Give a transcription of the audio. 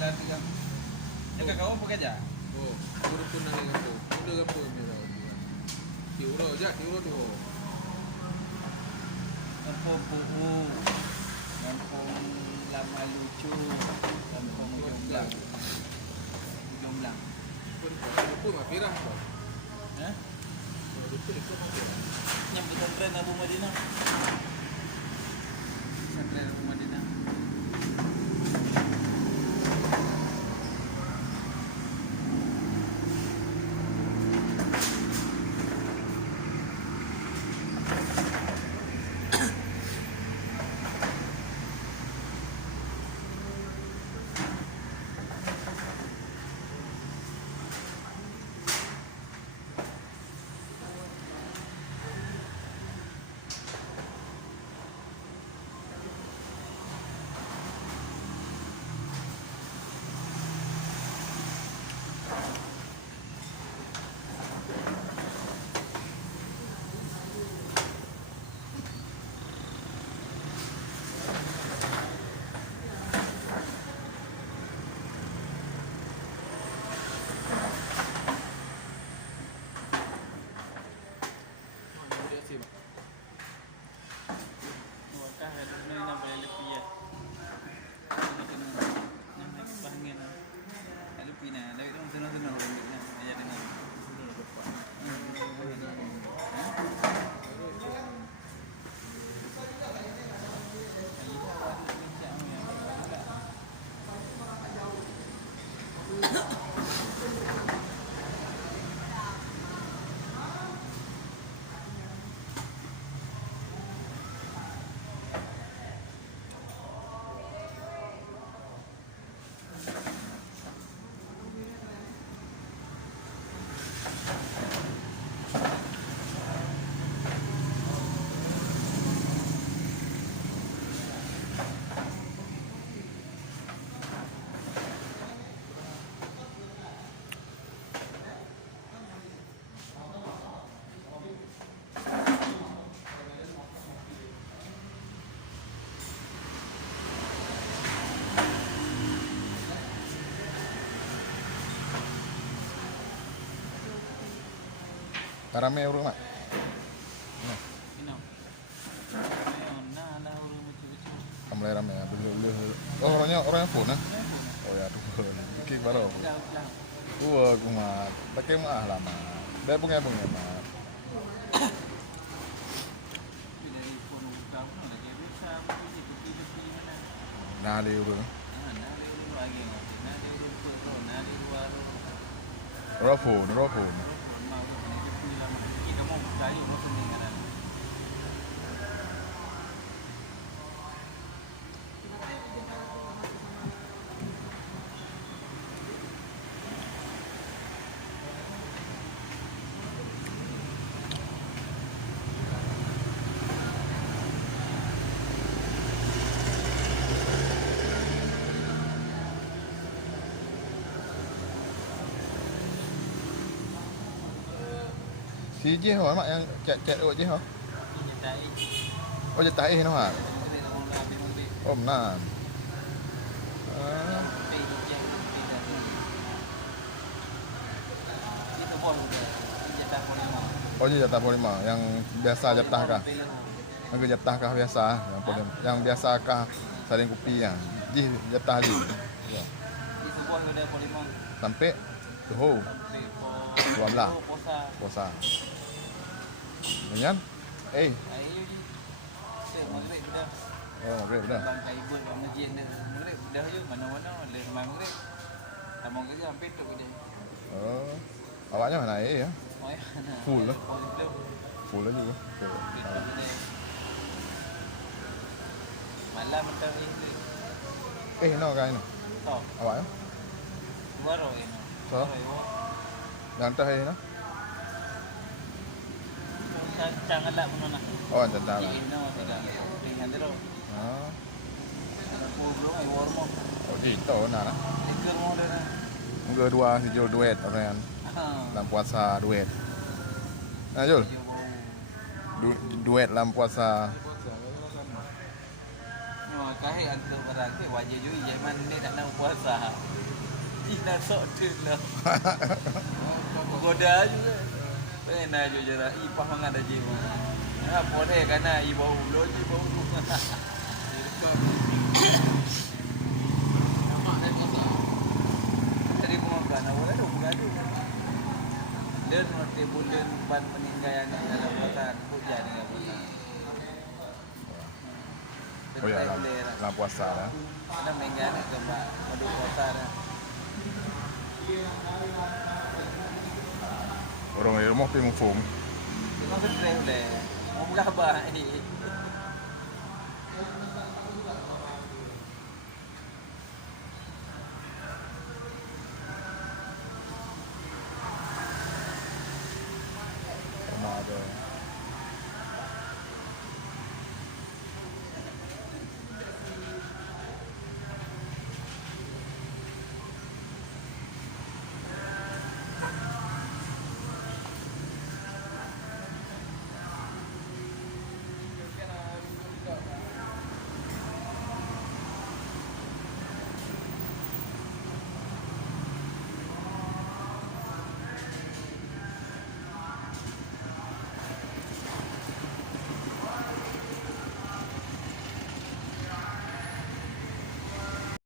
lah tu kan. Jaga kau apa kerja? Oh, urut pun nang ngapo. Udah ngapo mira. Tiuro aja, tiuro tu. Kampung Buhu, kampung Lama Lucu, kampung Jomblang. Jomblang. Pun mapirah ko. Hah? Itu mapirah. Yang pesantren Abu Madinah. Pesantren Abu Madinah. Wakah ada ni nampak lebih ya. Nampak panggil lah. Lebih nah, lebih tu senang-senang lebih nah. Ajar dengar. Rame urut mak. Ino. Nah, lah urut macam-macam. Mulai rame ya. Dulu. Oh, orangnya pun nah. Oh ya tuh. Bikin baru. Gua mat. Pakai mah lama. Dah bunga mat. Dari pun udah pun ada jadi sama di mana. Nah, dia urut. Nah, ada urut lagi. Nah, ada urut tu, nah ada luar. Rofun. Kita mau kayu mau sendiri. Si je hả mak yang chat je hả? Oh je tai no ha. Oh benar. Oh je jatah polima yang biasa jatah kah? Yang jatah kah biasa? Yang biasa kah saling kopi yang? Ji jatah ji. Ya. Sampai tuh. 12 puasa. Menyan? Oh, maghrib dah. Bangkai ibut kat masjid dia. Maghrib dah je mana-mana boleh maghrib. Tamang kerja hampir tu dia. Oh. Awaknya mana air ya? Full lah. Full lah juga. Malam entah ni. No kain no. Tahu. Awaknya? Baru ini. So? Yang tah no? Jangan lah pun nak. Oh, jatah lah. Ini tidak. Dengan terus. Oh. Belum ai war mo. Oh, gitu nah. Ikut mo dah. Mungkin dua si Jul duet orang dalam puasa duet. Nah Jul, duet dalam puasa. kahit untuk orang tu wajib juga zaman ni tak nak puasa. Ina sok tu lah. Goda juga. Pernah juga jarak ipah mangan dah jiwa. Ha boleh kana i bau loji bau tu. Nampak kan pasal. Tadi makan awal tu bergaduh. Dia nanti bulan ban meninggal yang dalam puasa hujan dengan puasa. Oh ya, dalam puasa lah. Ada meninggal nak ke madu puasa dah. Orang di rumah pergi mufum. Tengok stres boleh. Mau berapa ni?